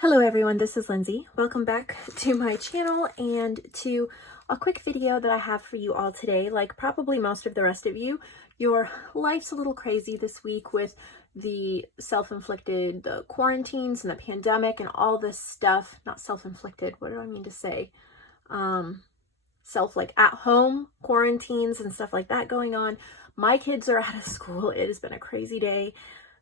Hello everyone, this is Lindsay. Welcome back to my channel and to a quick video that I have for you all today. Like probably most of the rest of you, your life's a little crazy this week with the self-inflicted quarantines and the pandemic and all this stuff. Not self-inflicted, what do I mean to say? Like at-home quarantines and stuff like that going on. My kids are out of school. It has been a crazy day.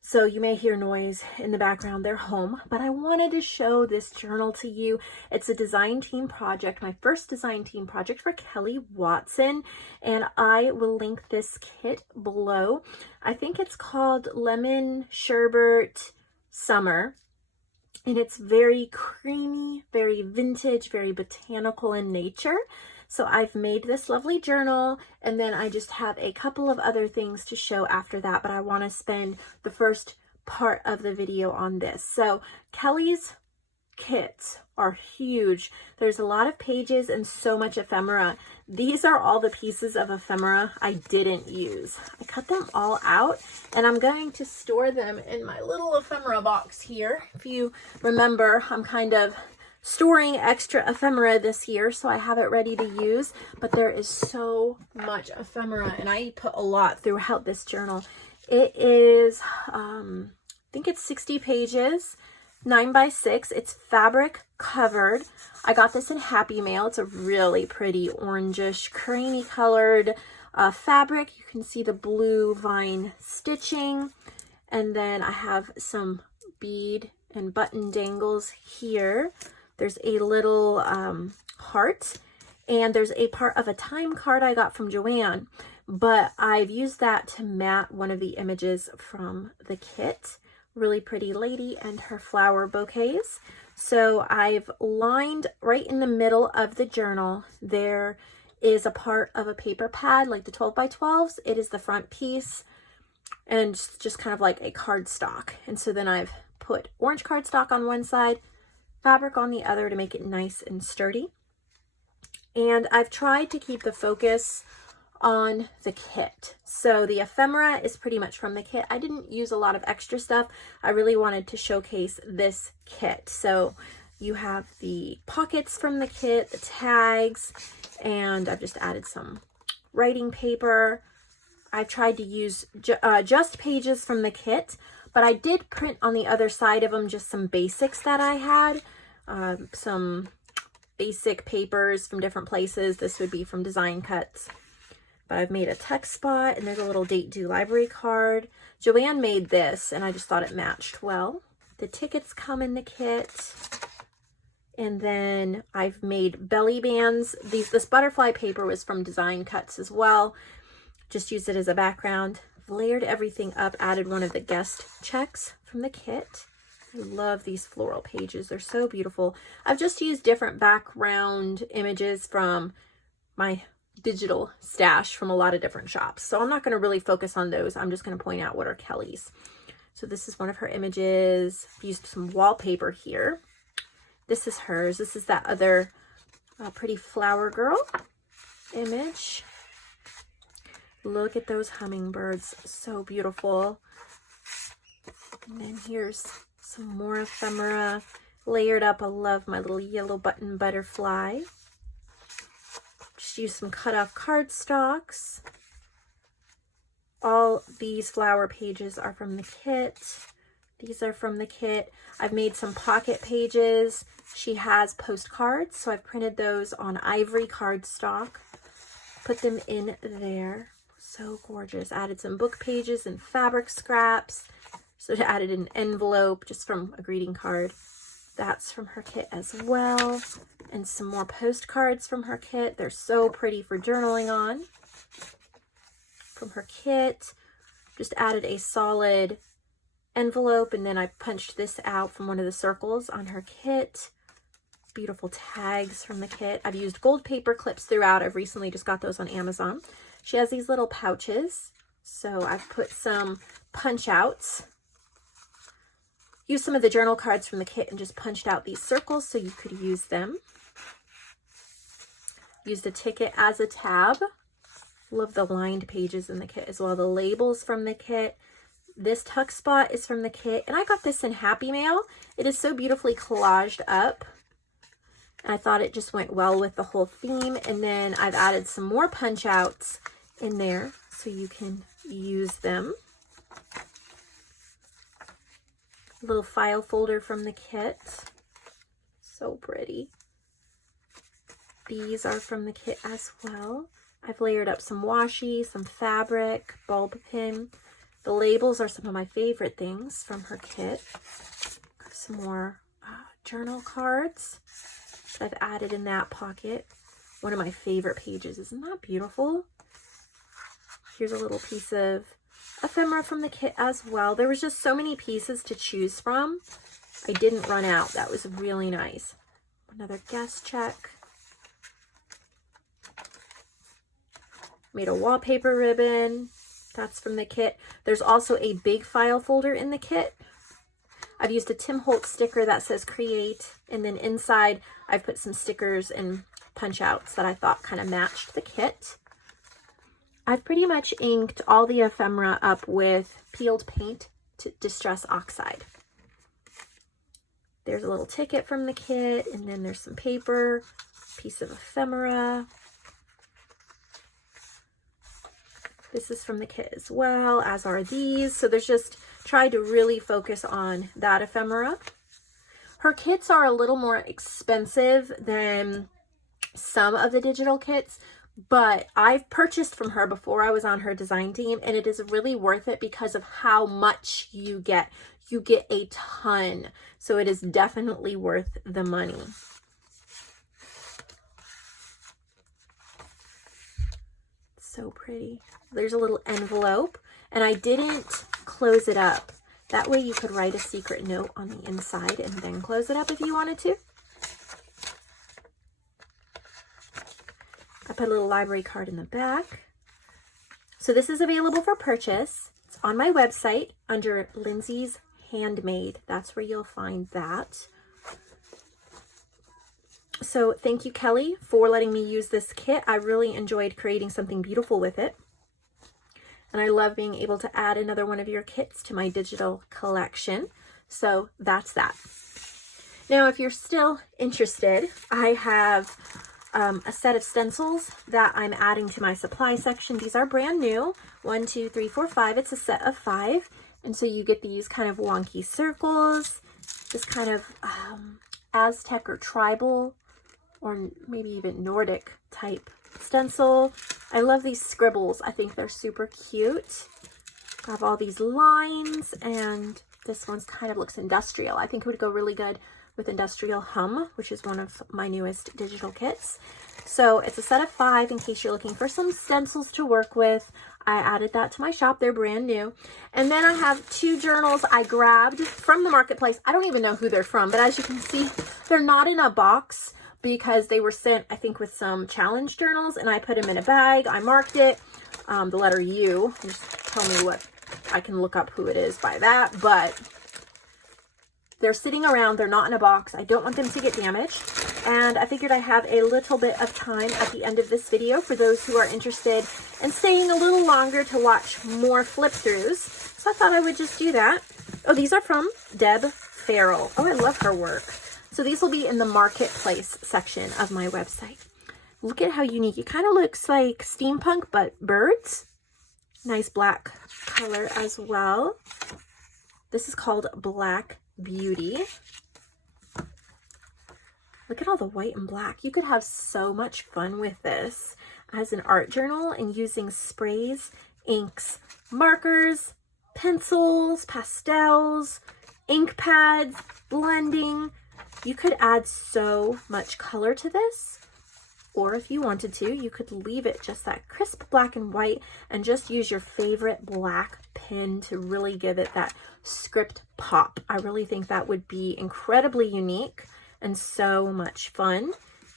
So you may hear noise in the background. They're home, but I wanted to show this journal to you. It's a design team project, my first design team project for Kelly Watson, and I will link this kit below. I think it's called Lemon Sherbet Summer, and it's very creamy, very vintage, very botanical in nature. So I've made this lovely journal, and then I just have a couple of other things to show after that, but I want to spend the first part of the video on this. So Kelly's kits are huge. There's a lot of pages and so much ephemera. These are all the pieces of ephemera I didn't use. I cut them all out, and I'm going to store them in my little ephemera box here. If you remember, I'm kind of storing extra ephemera this year, so I have it ready to use, but there is so much ephemera, and I put a lot throughout this journal. It is, I think it's 60 pages, 9x6. It's fabric covered. I got this in Happy Mail. It's a really pretty orangish, creamy colored fabric. You can see the blue vine stitching, and then I have some bead and button dangles here. There's a little heart, and there's a part of a time card I got from JoAnn, but I've used that to mat one of the images from the kit. Really pretty lady and her flower bouquets. So I've lined right in the middle of the journal. There is a part of a paper pad, like the 12x12s. It is the front piece, and just kind of like a cardstock. And so then I've put orange cardstock on one side, fabric on the other to make it nice and sturdy. And I've tried to keep the focus on the kit. So the ephemera is pretty much from the kit. I didn't use a lot of extra stuff. I really wanted to showcase this kit. So you have the pockets from the kit, the tags, and I've just added some writing paper. I've tried to use just pages from the kit, but I did print on the other side of them just some basics that I had, some basic papers from different places. This would be from Design Cuts, but I've made a text spot, and there's a little date due library card. JoAnn made this, and I just thought it matched well. The tickets come in the kit, and then I've made belly bands. This butterfly paper was from Design Cuts as well. Just used it as a background. Layered everything up, added one of the guest checks from the kit. I love these floral pages. They're so beautiful. I've just used different background images from my digital stash from a lot of different shops. So I'm not going to really focus on those. I'm just going to point out what are Kelly's. So this is one of her images. I've used some wallpaper here. This is hers. This is that other pretty flower girl image. Look at those hummingbirds, so beautiful. And then here's some more ephemera layered up. I love my little yellow button butterfly. Just use some cut off cardstocks. All these flower pages are from the kit. These are from the kit. I've made some pocket pages. She has postcards, so I've printed those on ivory cardstock. Put them in there. So gorgeous. Added some book pages and fabric scraps. So I added an envelope just from a greeting card. That's from her kit as well. And some more postcards from her kit. They're so pretty for journaling on. From her kit. Just added a solid envelope, and then I punched this out from one of the circles on her kit. Beautiful tags from the kit. I've used gold paper clips throughout. I've recently just got those on Amazon. She has these little pouches, so I've put some punch outs. Used some of the journal cards from the kit and just punched out these circles so you could use them. Used a ticket as a tab. Love the lined pages in the kit as well. The labels from the kit. This tuck spot is from the kit, and I got this in Happy Mail. It is so beautifully collaged up. And I thought it just went well with the whole theme. And then I've added some more punch outs in there so you can use them. A little file folder from the kit. So pretty. These are from the kit as well. I've layered up some washi, some fabric, bulb pin. The labels are some of my favorite things from her kit. Got some more journal cards that I've added in that pocket. One of my favorite pages. Isn't that beautiful? Here's a little piece of ephemera from the kit as well. There was just so many pieces to choose from. I didn't run out. That was really nice. Another guest check. Made a wallpaper ribbon. That's from the kit. There's also a big file folder in the kit. I've used a Tim Holtz sticker that says create, and then inside I've put some stickers and punch outs that I thought kind of matched the kit. I've pretty much inked all the ephemera up with peeled paint to Distress Oxide. There's a little ticket from the kit, and then there's some paper, piece of ephemera. This is from the kit as well, as are these. So there's just tried to really focus on that ephemera. Her kits are a little more expensive than some of the digital kits, but I've purchased from her before I was on her design team, and it is really worth it because of how much you get. You get a ton, so it is definitely worth the money. So pretty. There's a little envelope, and I didn't close it up. That way you could write a secret note on the inside and then close it up if you wanted to. I put a little library card in the back. So this is available for purchase. It's on my website under Lindsay's Handmade. That's where you'll find that. So thank you, Kelly, for letting me use this kit. I really enjoyed creating something beautiful with it. And I love being able to add another one of your kits to my digital collection. So that's that. Now, if you're still interested, I have a set of stencils that I'm adding to my supply section. These are brand new. 1, 2, 3, 4, 5. It's a set of 5. And so you get these kind of wonky circles, this kind of Aztec or tribal, or maybe even Nordic type stencil. I love these scribbles. I think they're super cute. I have all these lines, and this one's kind of looks industrial. I think it would go really good with Industrial Hum, which is one of my newest digital kits. So it's a set of 5 in case you're looking for some stencils to work with. I added that to my shop. They're brand new. And then I have 2 journals I grabbed from the marketplace. I don't even know who they're from, but as you can see, they're not in a box because they were sent, I think, with some challenge journals, and I put them in a bag. I marked it, the letter U. Just tell me what, I can look up who it is by that, but they're sitting around. They're not in a box. I don't want them to get damaged. And I figured I have a little bit of time at the end of this video for those who are interested in staying a little longer to watch more flip throughs. So I thought I would just do that. Oh, these are from Deb Farrell. Oh, I love her work. So these will be in the marketplace section of my website. Look at how unique. It kind of looks like steampunk, but birds. Nice black color as well. This is called Black Beauty. Look at all the white and black. You could have so much fun with this as an art journal and using sprays, inks, markers, pencils, pastels, ink pads, blending. You could add so much color to this, or if you wanted to, you could leave it just that crisp black and white and just use your favorite black pen to really give it that script pop. I really think that would be incredibly unique and so much fun.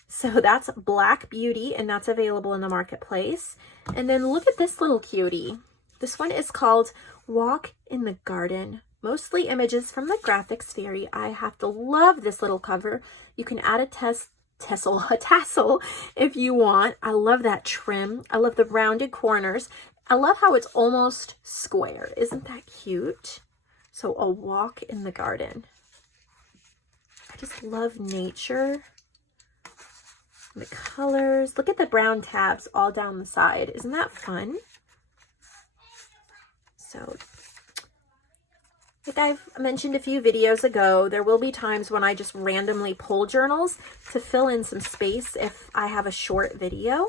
So that's Black Beauty, and that's available in the marketplace. And then look at this little cutie. This one is called Walk in the Garden. Mostly images from the Graphics Fairy. I have to love this little cover. You can add a tassel if you want. I love that trim. I love the rounded corners. I love how it's almost square. Isn't that cute? So a walk in the garden. I just love nature. The colors. Look at the brown tabs all down the side. Isn't that fun? So, like I've mentioned a few videos ago, there will be times when I just randomly pull journals to fill in some space if I have a short video.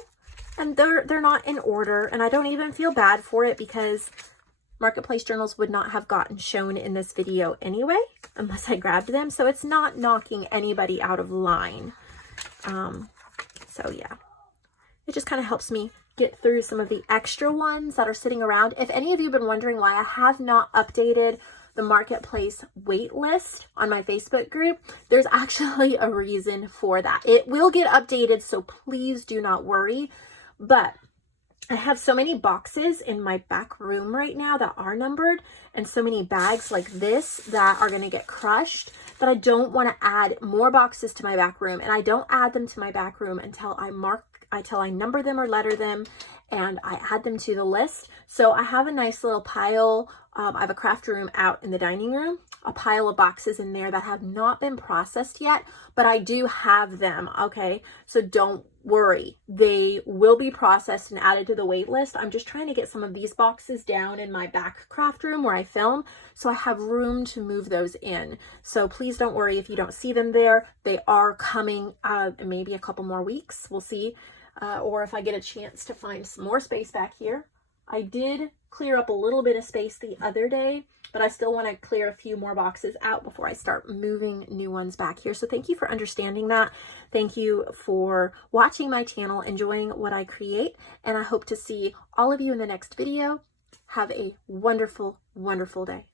And they're not in order, and I don't even feel bad for it because Marketplace journals would not have gotten shown in this video anyway, unless I grabbed them. So it's not knocking anybody out of line. So yeah, it just kind of helps me get through some of the extra ones that are sitting around. If any of you have been wondering why I have not updated the Marketplace wait list on my Facebook group, there's actually a reason for that. It will get updated, so please do not worry. But I have so many boxes in my back room right now that are numbered, and so many bags like this that are going to get crushed, that I don't want to add more boxes to my back room. And I don't add them to my back room until I number them or letter them, and I add them to the list. So I have a nice little pile. I have a craft room out in the dining room, a pile of boxes in there that have not been processed yet, but I do have them, okay? So don't worry, they will be processed and added to the wait list. I'm just trying to get some of these boxes down in my back craft room where I film, so I have room to move those in. So please don't worry if you don't see them there. They are coming in maybe a couple more weeks. We'll see. Or if I get a chance to find some more space back here. I did clear up a little bit of space the other day, but I still want to clear a few more boxes out before I start moving new ones back here. So thank you for understanding that. Thank you for watching my channel, enjoying what I create, and I hope to see all of you in the next video. Have a wonderful, wonderful day.